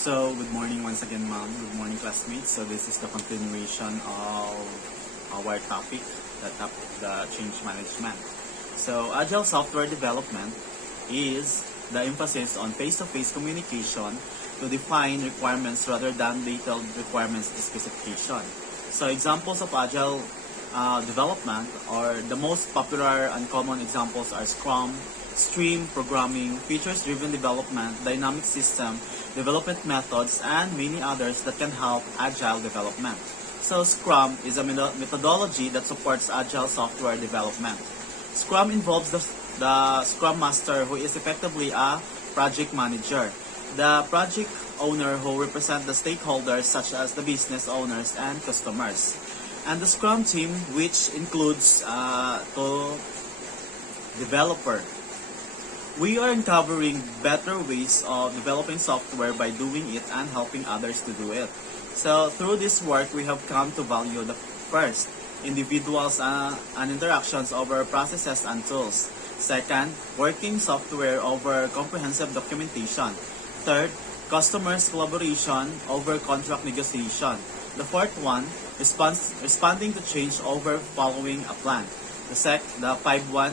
So, good morning once again, ma'am. Good morning, classmates. So, this is the continuation of our topic, the change management. So, agile software development is the emphasis on face-to-face communication to define requirements rather than detailed requirements specification. So, examples of agile development, or the most popular and common examples are Scrum, Stream programming, features-driven development, dynamic system, development methods, and many others that can help agile development. So Scrum is a methodology that supports agile software development. Scrum involves the Scrum Master, who is effectively a project manager, the project owner who represent the stakeholders such as the business owners and customers, and the Scrum team, which includes the developer. We are uncovering better ways of developing software by doing it and helping others to do it. So through this work, we have come to value the first, individuals and interactions over processes and tools. Second, working software over comprehensive documentation. Third, customers collaboration over contract negotiation. The fourth one, responding to change over following a plan. The five one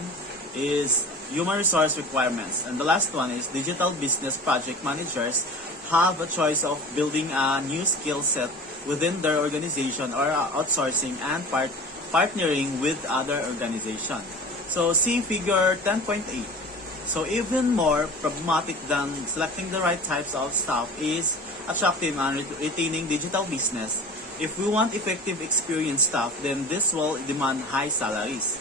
is human resource requirements. And the last one is digital business project managers have a choice of building a new skill set within their organization or outsourcing and partnering with other organizations. So see figure 10.8. So even more problematic than selecting the right types of staff is attracting and retaining digital business. If we want effective experienced staff, then this will demand high salaries.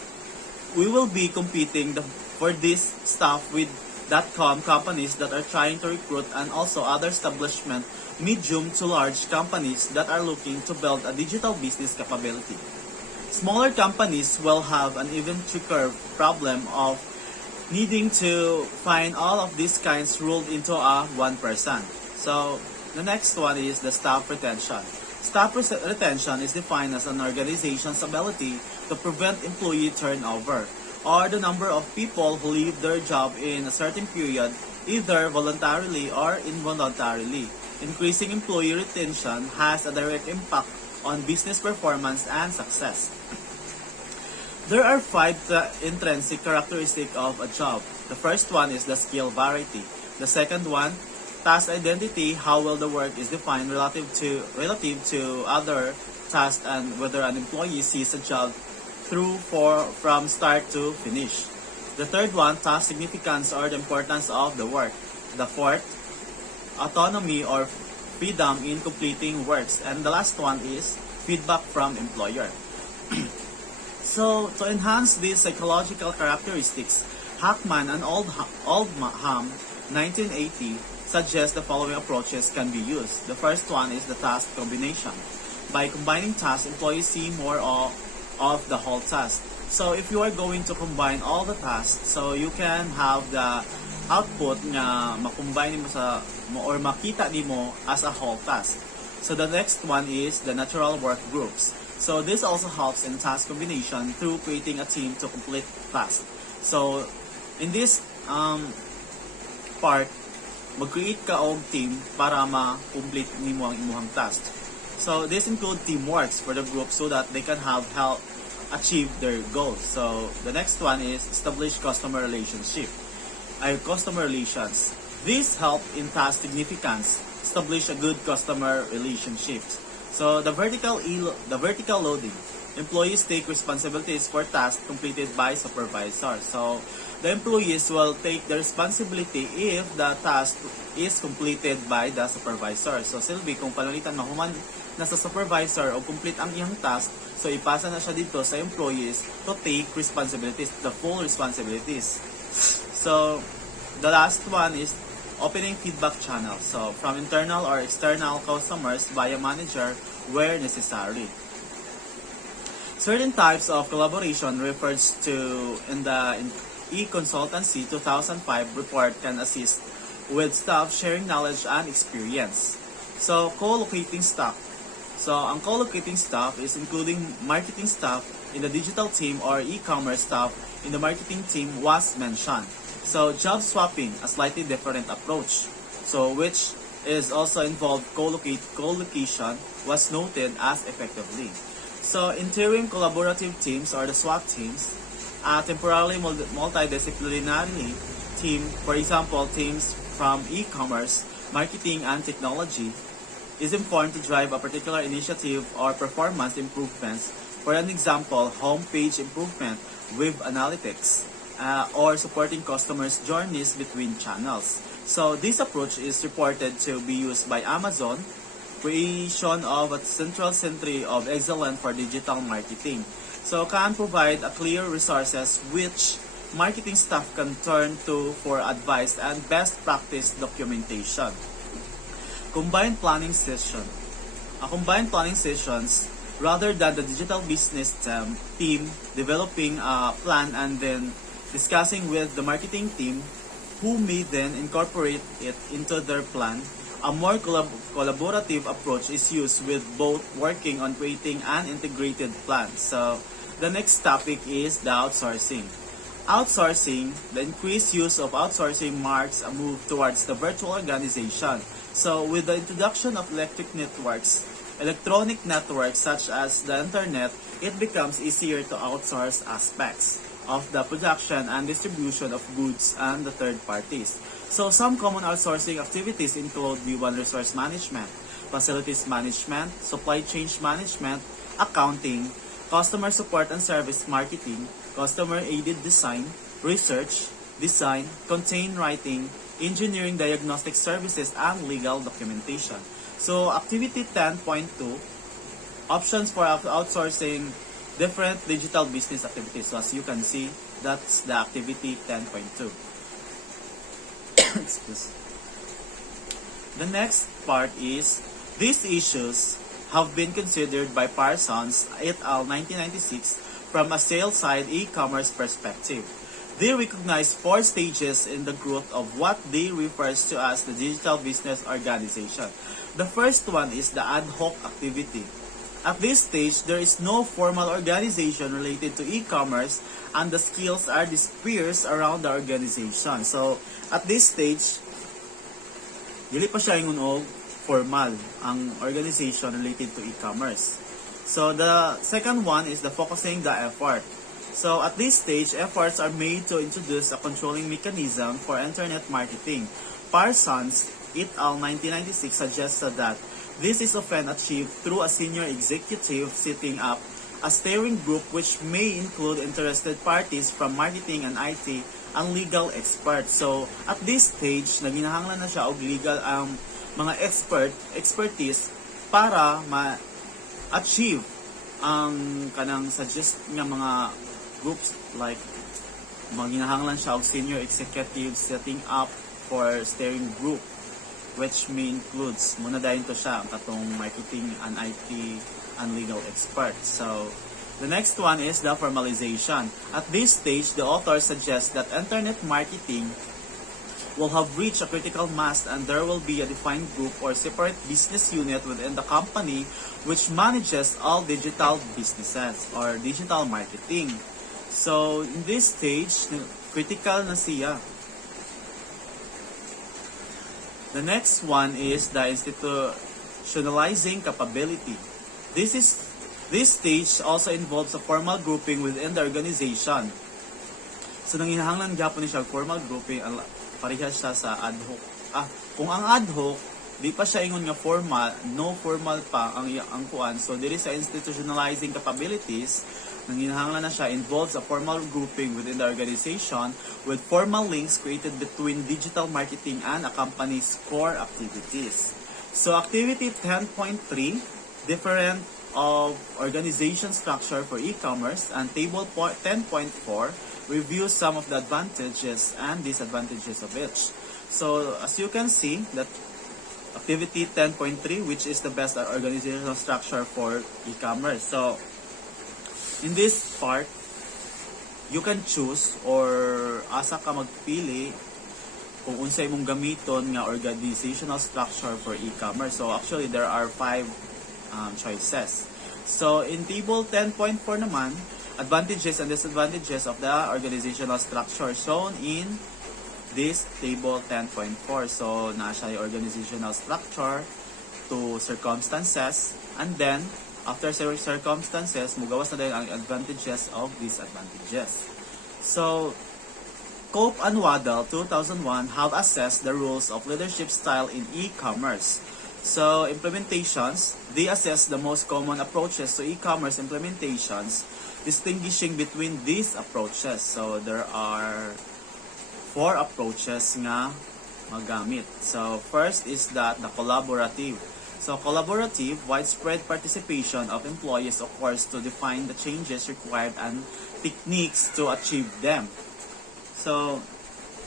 We will be competing for this staff with .com companies that are trying to recruit, and also other establishment, medium to large companies that are looking to build a digital business capability. Smaller companies will have an even trickier problem of needing to find all of these kinds rolled into a 1%. So the next one is the staff retention. Staff retention is defined as an organization's ability to prevent employee turnover, or the number of people who leave their job in a certain period, either voluntarily or involuntarily. Increasing employee retention has a direct impact on business performance and success. There are five intrinsic characteristics of a job. The first one is the skill variety. The second one, task identity, how well the work is defined relative to other tasks, and whether an employee sees a job through from start to finish. The third one, task significance, or the importance of the work. The fourth, autonomy or freedom in completing works. And the last one is feedback from employer. So to enhance these psychological characteristics, Hackman and Oldham 1980 suggest the following approaches can be used. The first one is the task combination. By combining tasks, employees see more of the whole task. So if you are going to combine all the tasks, so you can have the output na makombine mo or makita nimo as a whole task. So the next one is the natural work groups. So this also helps in task combination through creating a team to complete tasks. So in this part, mag-create ka og team para ma-complete nimo ang imong task. So this includes teamworks for the group so that they can help achieve their goals. So the next one is establish customer relationship. Customer relations. This help in task significance, establish a good customer relationship. So the vertical loading. Employees take responsibilities for tasks completed by supervisor. So the employees will take the responsibility if the task is completed by the supervisor. So silbi kung panalitan mahuman na sa supervisor o complete ang iyang task, so ipasa na siya dito sa employees to take responsibilities, the full responsibilities. So the last one is opening feedback channels. So from internal or external customers via manager where necessary. Certain types of collaboration refers to in the e-consultancy 2005 report can assist with staff sharing knowledge and experience. So co-locating staff. So ang co-locating staff is including marketing staff in the digital team or e-commerce staff in the marketing team was mentioned. So job swapping, a slightly different approach. So which is also involved co-location was noted as effectively. So interim collaborative teams or the SWAT teams, temporarily multidisciplinary team, for example, teams from e-commerce, marketing, and technology, is important to drive a particular initiative or performance improvements. For an example, homepage improvement with analytics, or supporting customers' journeys between channels. So this approach is reported to be used by Amazon, creation of a central center of excellence for digital marketing. So can provide a clear resources which marketing staff can turn to for advice and best practice documentation. Combined planning session. A combined planning sessions rather than the digital business team developing a plan and then discussing with the marketing team who may then incorporate it into their plan. A more collaborative approach is used with both working on creating an integrated plan. So the next topic is the outsourcing. Outsourcing, the increased use of outsourcing marks a move towards the virtual organization. So with the introduction of electronic networks such as the internet, it becomes easier to outsource aspects of the production and distribution of goods and the third parties. So some common outsourcing activities include human resource management, facilities management, supply chain management, accounting, customer support and service marketing, customer-aided design, research, design, content writing, engineering diagnostic services, and legal documentation. So activity 10.2, options for outsourcing different digital business activities. So as you can see, that's the activity 10.2. Excuse. The next part is, these issues have been considered by Parsons et al. 1996 from a sales-side e-commerce perspective. They recognize 4 stages in the growth of what they refers to as the digital business organization. The first one is the ad hoc activity. At this stage, there is no formal organization related to e-commerce and the skills are dispersed around the organization. So, at this stage, dili pa siya yung formal ang organization related to e-commerce. So, the second one is the focusing the effort. So, at this stage, efforts are made to introduce a controlling mechanism for internet marketing. Parsons et al. 1996 suggested that this is often achieved through a senior executive setting up a steering group which may include interested parties from marketing and IT and legal experts. So, at this stage, naginahanglan na siya og legal mga expertise para ma-achieve ang kanang suggest nga mga groups, like maginahanglan siya og senior executive setting up for steering group, which may includes muna dahil to siya ang katong marketing and IT and legal experts. So the next one is the formalization. At this stage, the author suggests that internet marketing will have reached a critical mass and there will be a defined group or separate business unit within the company which manages all digital businesses or digital marketing. So in this stage, critical na siya. The next one is the institutionalizing capability. This stage also involves a formal grouping within the organization. So nanginahanglan gyapon ni siya formal grouping, parehas siya sa ad hoc. Kung ang ad hoc di pa siya ingon nga formal, no formal pa ang kuan. So diri sa institutionalizing capabilities, nanginahanglan na siya involves a formal grouping within the organization with formal links created between digital marketing and a company's core activities. So activity 10.3, different of organization structure for e-commerce, and table 10.4 reviews some of the advantages and disadvantages of each. So as you can see, that activity 10.3, which is the best organizational structure for e-commerce. So in this part, you can choose or asa ka magpili kung unsay mong gamiton nga organizational structure for e-commerce. So actually, there are 5 choices. So in table 10.4 naman, advantages and disadvantages of the organizational structure shown in this table 10.4. So, na siya yung organizational structure to circumstances, and then after circumstances, mugawas na din ang advantages of disadvantages. So, Cope and Waddell 2001 have assessed the rules of leadership style in e-commerce. So, implementations, they assess the most common approaches to e-commerce implementations, distinguishing between these approaches. So, there are 4 approaches nga magamit. So, first is that the collaborative. So, collaborative, widespread participation of employees occurs to define the changes required and techniques to achieve them. So,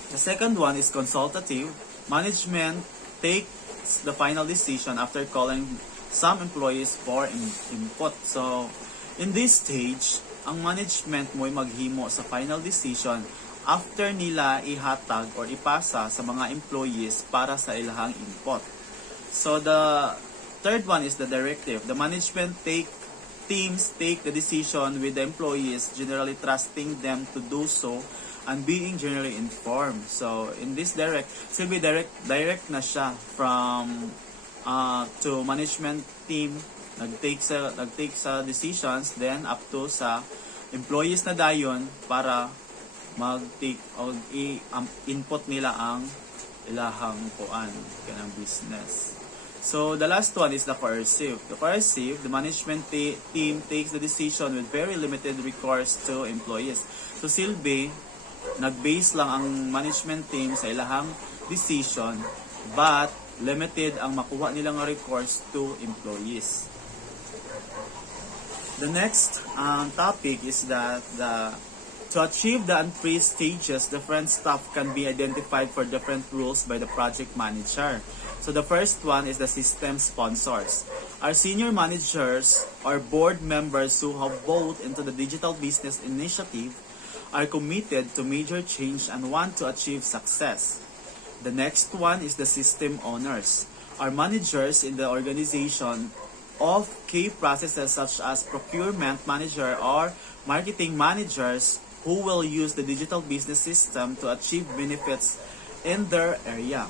the second one is consultative. Management takes the final decision after calling some employees for input. So, in this stage, ang management mo'y maghimo sa final decision after nila ihatag or ipasa sa mga employees para sa ilahang input. So the third one is the directive. The management teams take the decision with the employees, generally trusting them to do so and being generally informed. So in this direct na siya from to management team, nag-take sa decisions, then up to sa employees na dayon para mag-take o input nila ang ilahang kanang business. So, the last one is the coercive. The coercive, the management team takes the decision with very limited recourse to employees. So, silbi, nag-base lang ang management team sa ilahang decision, but limited ang makuha nilang recourse to employees. The next topic is that to achieve the unfreeze stages, different staff can be identified for different roles by the project manager. So the first one is the system sponsors. Our senior managers or board members who have bought into the digital business initiative are committed to major change and want to achieve success. The next one is the system owners. Our managers in the organization of key processes such as procurement manager or marketing managers who will use the digital business system to achieve benefits in their area.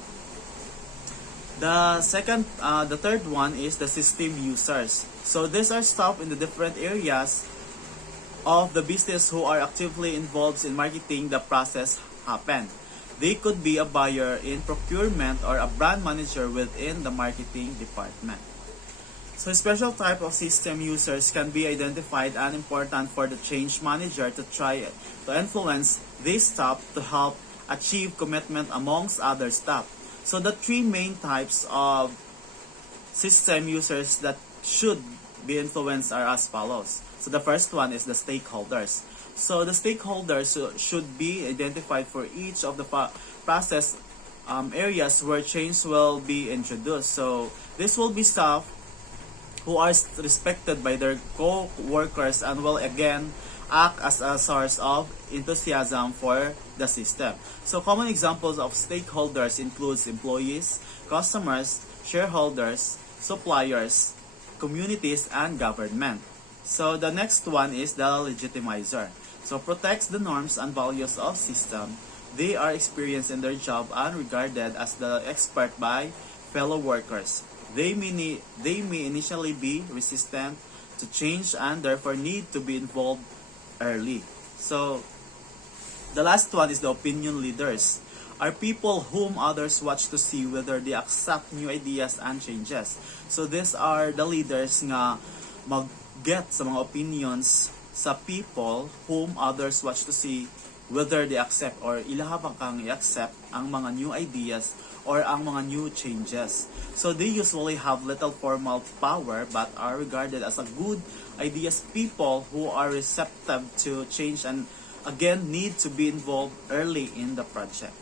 The third one is the system users. So these are staff in the different areas of the business who are actively involved in marketing the process happen. They could be a buyer in procurement or a brand manager within the marketing department. So a special type of system users can be identified and important for the change manager to try to influence this staff to help achieve commitment amongst other staff. So the 3 main types of system users that should be influenced are as follows. So the first one is the stakeholders. So the stakeholders should be identified for each of the process areas where change will be introduced. So this will be staff who are respected by their co-workers and will again act as a source of enthusiasm for the system. So common examples of stakeholders includes employees, customers, shareholders, suppliers, communities, and government. So the next one is the legitimizer. So protects the norms and values of system. They are experienced in their job and regarded as the expert by fellow workers. They may initially be resistant to change and therefore need to be involved early. So the last one is the opinion leaders. Are people whom others watch to see whether they accept new ideas and changes. So these are the leaders nga mag-get sa mga opinions sa people whom others watch to see whether they accept or ilahabang kang i-accept ang mga new ideas or ang mga new changes. So they usually have little formal power but are regarded as a good ideas people who are receptive to change and again need to be involved early in the project.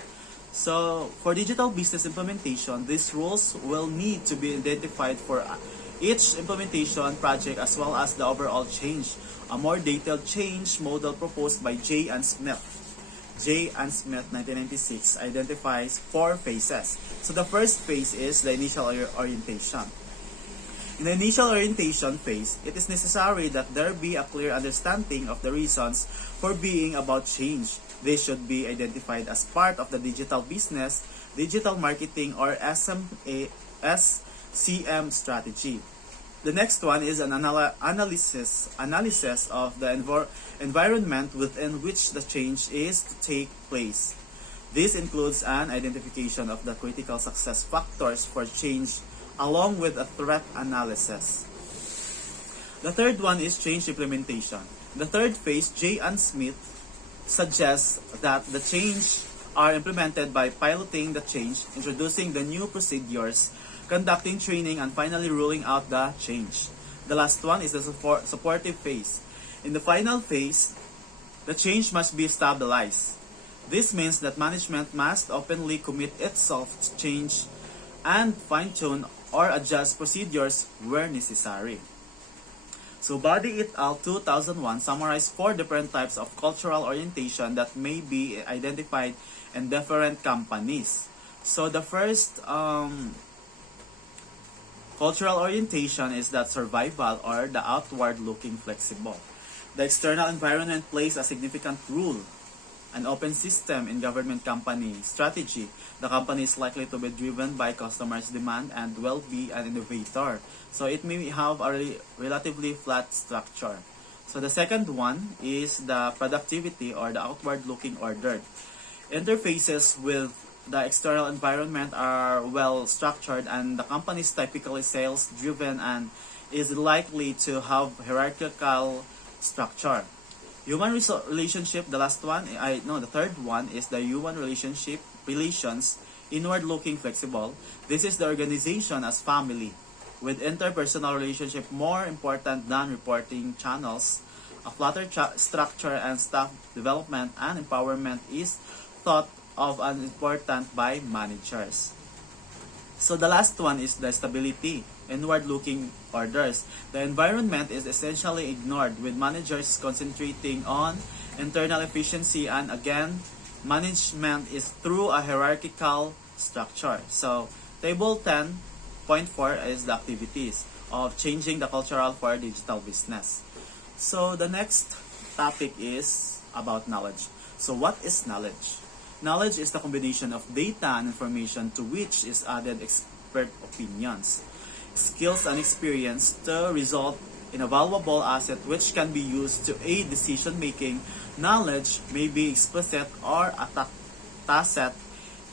So for digital business implementation, these roles will need to be identified for each implementation project as well as the overall change. A more detailed change model proposed by J. and Smith 1996 identifies 4 phases. So the first phase is the initial orientation. In the initial orientation phase, it is necessary that there be a clear understanding of the reasons for being about change. This should be identified as part of the digital business, digital marketing, or SCM strategy. The next one is an analysis of the environment within which the change is to take place. This includes an identification of the critical success factors for change along with a threat analysis. The third one is change implementation. The third phase, J. and Smith suggests that the change are implemented by piloting the change, introducing the new procedures, conducting training, and finally rolling out the change. The last one is the supportive phase. In the final phase, the change must be stabilized. This means that management must openly commit itself to change and fine-tune or adjust procedures where necessary. So Body et al. 2001 summarized 4 different types of cultural orientation that may be identified in different companies. So the first cultural orientation is that survival or the outward-looking flexible. The external environment plays a significant role. An open system in government company strategy. The company is likely to be driven by customers' demand and will be an innovator. So it may have a relatively flat structure. So the second one is the productivity or the outward-looking ordered. Interfaces with the external environment are well structured, and the company is typically sales-driven and is likely to have hierarchical structure. Human relationship, the third one is the human relations, inward-looking flexible. This is the organization as family, with interpersonal relationship more important than reporting channels. A flatter structure and staff development and empowerment is thought of as important by managers. So the last one is the stability, inward-looking orders. The environment is essentially ignored, with managers concentrating on internal efficiency, and again, management is through a hierarchical structure. So table 10.4 is the activities of changing the cultural for digital business. So the next topic is about knowledge. So what is knowledge? Knowledge is the combination of data and information to which is added expert opinions, skills, and experience to result in a valuable asset which can be used to aid decision making. Knowledge may be explicit or a tacit,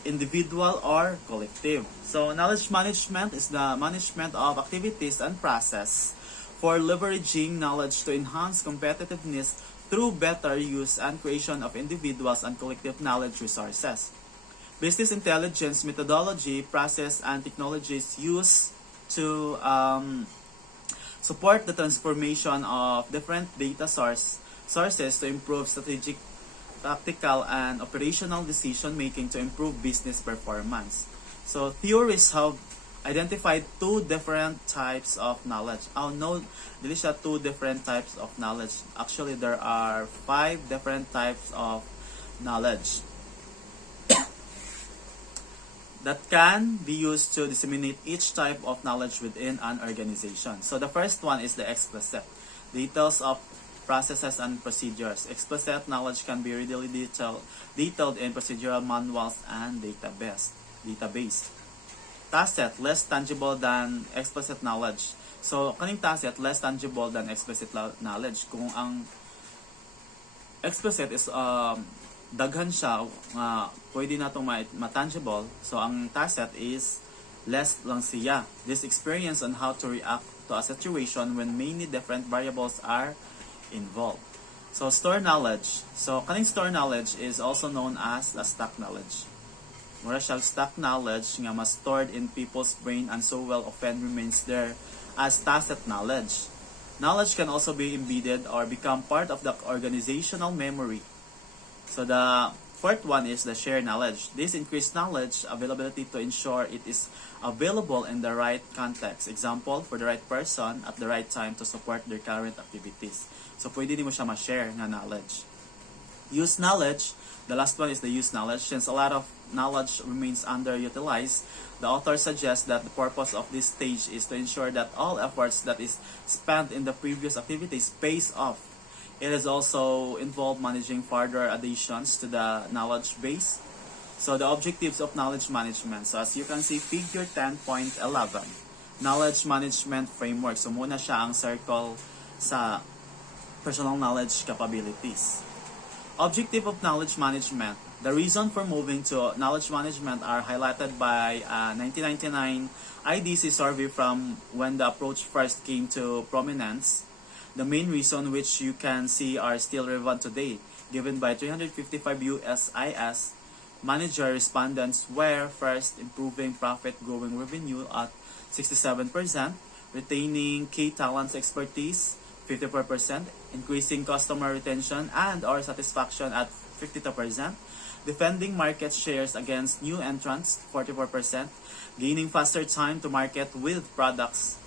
individual or collective. So knowledge management is the management of activities and process for leveraging knowledge to enhance competitiveness through better use and creation of individuals and collective knowledge resources. Business intelligence methodology, process, and technologies used to support the transformation of different data sources to improve strategic, tactical, and operational decision making to improve business performance. So theorists have identified 2 different types of knowledge. No, there is 2 different types of knowledge. Actually, there are 5 different types of knowledge that can be used to disseminate each type of knowledge within an organization. So the first one is the explicit. Details of processes and procedures. Explicit knowledge can be readily detailed in procedural manuals and database. Tacit, less tangible than explicit knowledge. So, kaning tacit, less tangible than explicit knowledge. Kung ang explicit is daghan siya, pwede na itong matangible. So, ang tacit is less lang siya. This experience on how to react to a situation when many different variables are involved. So, store knowledge. So, kaning store knowledge is also known as the stock knowledge. Mura siya stock knowledge nga mas stored in people's brain and so well often remains there as tacit knowledge. Knowledge can also be embedded or become part of the organizational memory. So the fourth one is the shared knowledge. This increased knowledge availability to ensure it is available in the right context. Example, for the right person at the right time to support their current activities. So pwede mo siya ma-share nga knowledge. Use knowledge. The last one is the use knowledge. Since a lot of knowledge remains underutilized, the author suggests that the purpose of this stage is to ensure that all efforts that is spent in the previous activities pays off It is also involved managing further additions to the knowledge base. So the objectives of knowledge management. So as you can see, figure 10.11, knowledge management framework. So muna siya ang circle sa personal knowledge capabilities. Objective of knowledge management. The reason for moving to knowledge management are highlighted by a 1999 IDC survey from when the approach first came to prominence. The main reason which you can see are still relevant today, given by 355 USIS manager respondents were first improving profit, growing revenue at 67%, retaining key talents expertise 54%, increasing customer retention and or satisfaction at 52%, defending market shares against new entrants 44%, gaining faster time to market with products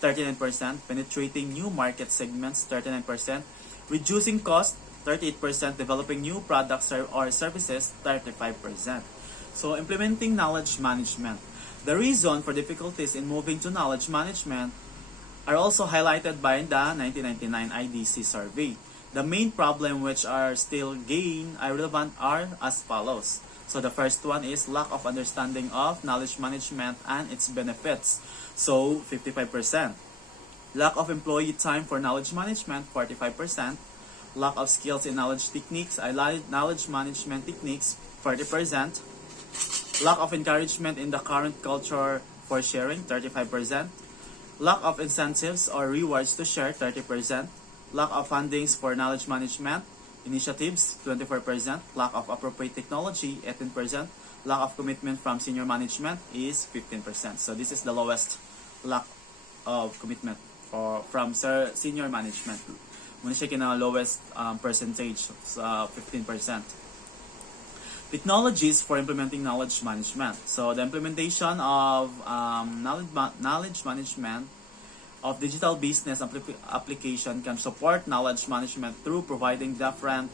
39%, penetrating new market segments 39%, reducing cost 38%, developing new products or services 35%. So implementing knowledge management. The reason for difficulties in moving to knowledge management are also highlighted by the 1999 IDC survey. The main problem which are still relevant are as follows. So the first one is lack of understanding of knowledge management and its benefits. So 55%. Lack of employee time for knowledge management 45%. Lack of skills in knowledge techniques, knowledge management techniques 40%. Lack of encouragement in the current culture for sharing 35%. Lack of incentives or rewards to share 30%. Lack of fundings for knowledge management initiatives 24%. Lack of appropriate technology 18%. Lack of commitment from senior management is 15%. So this is the lowest lack of commitment from senior management. Muna siya kina lowest percentage sa 15%. Technologies for implementing knowledge management. So the implementation of knowledge management of digital business application can support knowledge management through providing different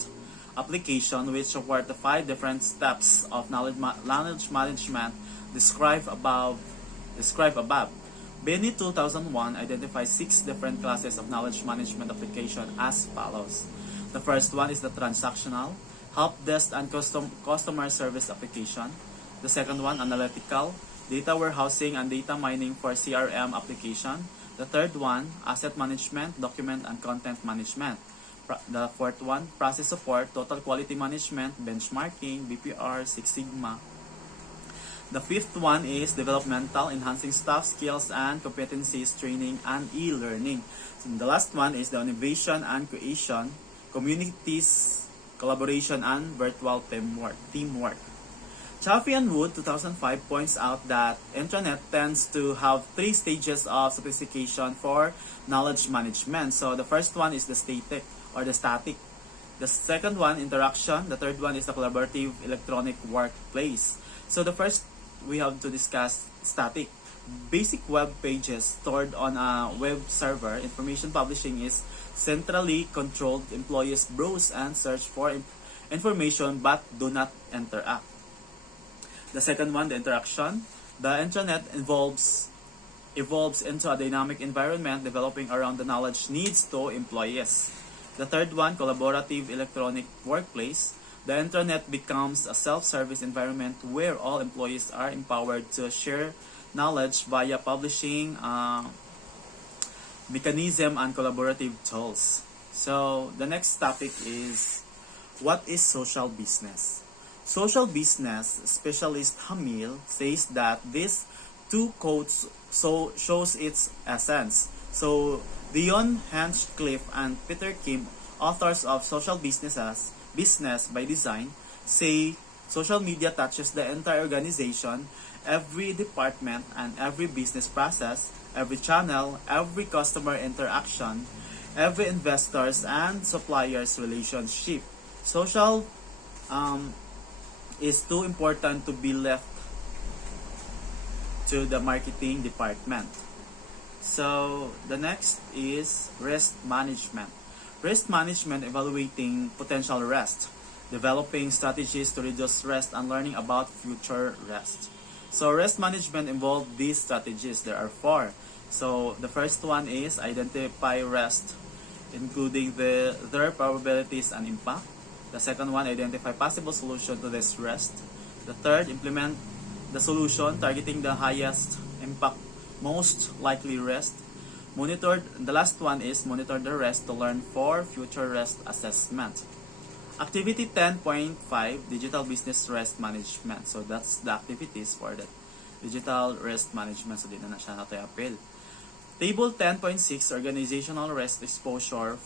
application which support the 5 different steps of knowledge management described above. Benny 2001 identifies 6 different classes of knowledge management application as follows. The first one is the transactional, help desk and customer service application. The second one, analytical, data warehousing and data mining for CRM application. The third one, asset management, document and content management. The fourth one, process support, total quality management, benchmarking, BPR, Six Sigma. The fifth one is developmental, enhancing staff skills and competencies, training and e-learning. So the last one is the innovation and creation, communities, collaboration and virtual teamwork. Chaffee and Wood 2005 points out that intranet tends to have 3 stages of sophistication for knowledge management. So the first one is the static. The second one, interaction. The third one is the collaborative electronic workplace. So the first, we have to discuss static. Basic web pages stored on a web server. Information publishing is centrally controlled. Employees browse and search for information but do not interact. The second one, the interaction. The internet evolves into a dynamic environment developing around the knowledge needs to employees. The third one, collaborative electronic workplace. The internet becomes a self-service environment where all employees are empowered to share knowledge via publishing mechanism and collaborative tools. So the next topic is, what is social business? Social business specialist Hamil says that this 2 quotes shows its essence. So Dion Hinchcliffe and Peter Kim, authors of Social Business by Design, say social media touches the entire organization, every department and every business process, every channel, every customer interaction, every investors and suppliers relationship. Social is too important to be left to the marketing department. So the next is risk management. Risk management, evaluating potential risk, developing strategies to reduce risk, and learning about future risk. So risk management involves these strategies. There are 4. So the first one is identify risk. including their probabilities and impact. The second one, identify possible solution to this risk. The third, implement the solution targeting the highest impact, most likely risk. The last one is monitor the risk to learn for future risk assessment. Activity 10.5, digital business risk management. So that's the activities for the digital risk management. So di na siya natin appeal. Table 10.6, organizational risk exposure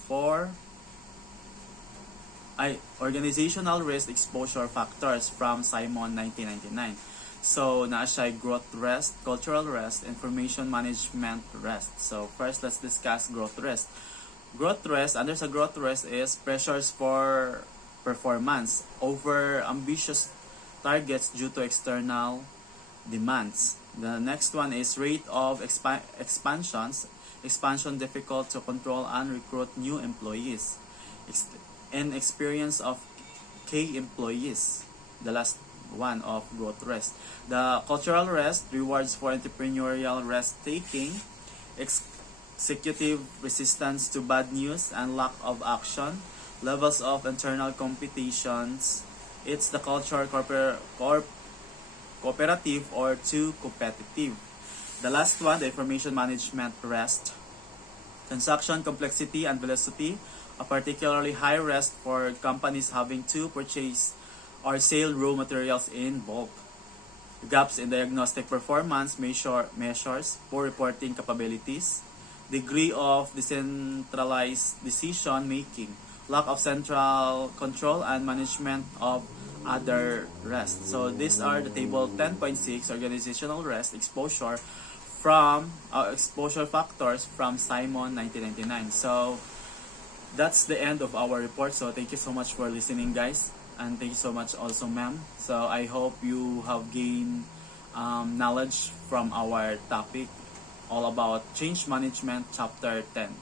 organizational risk exposure factors from Simon 1999. So, naa siya growth risk, cultural risk, information management risk. So, first, let's discuss growth risk. Growth risk, under sa growth risk is pressures for performance over ambitious targets due to external demands. The next one is rate of expansion difficult to control and recruit new employees. And experience of key employees. The last one of growth risk. The cultural risk, rewards for entrepreneurial risk taking, executive resistance to bad news and lack of action, levels of internal competitions. It's the culture cooperative or too competitive. The last one, the information management risk, transaction complexity and velocity, a particularly high risk for companies having to purchase or sell raw materials in bulk. Gaps in diagnostic performance measures, poor reporting capabilities, degree of decentralized decision making, lack of central control and management of other risks. So these are the table 10.6 organizational risk exposure from exposure factors from Simon 1999. So that's the end of our report. So thank you so much for listening, guys. And thank you so much also, ma'am. So I hope you have gained knowledge from our topic all about change management chapter 10.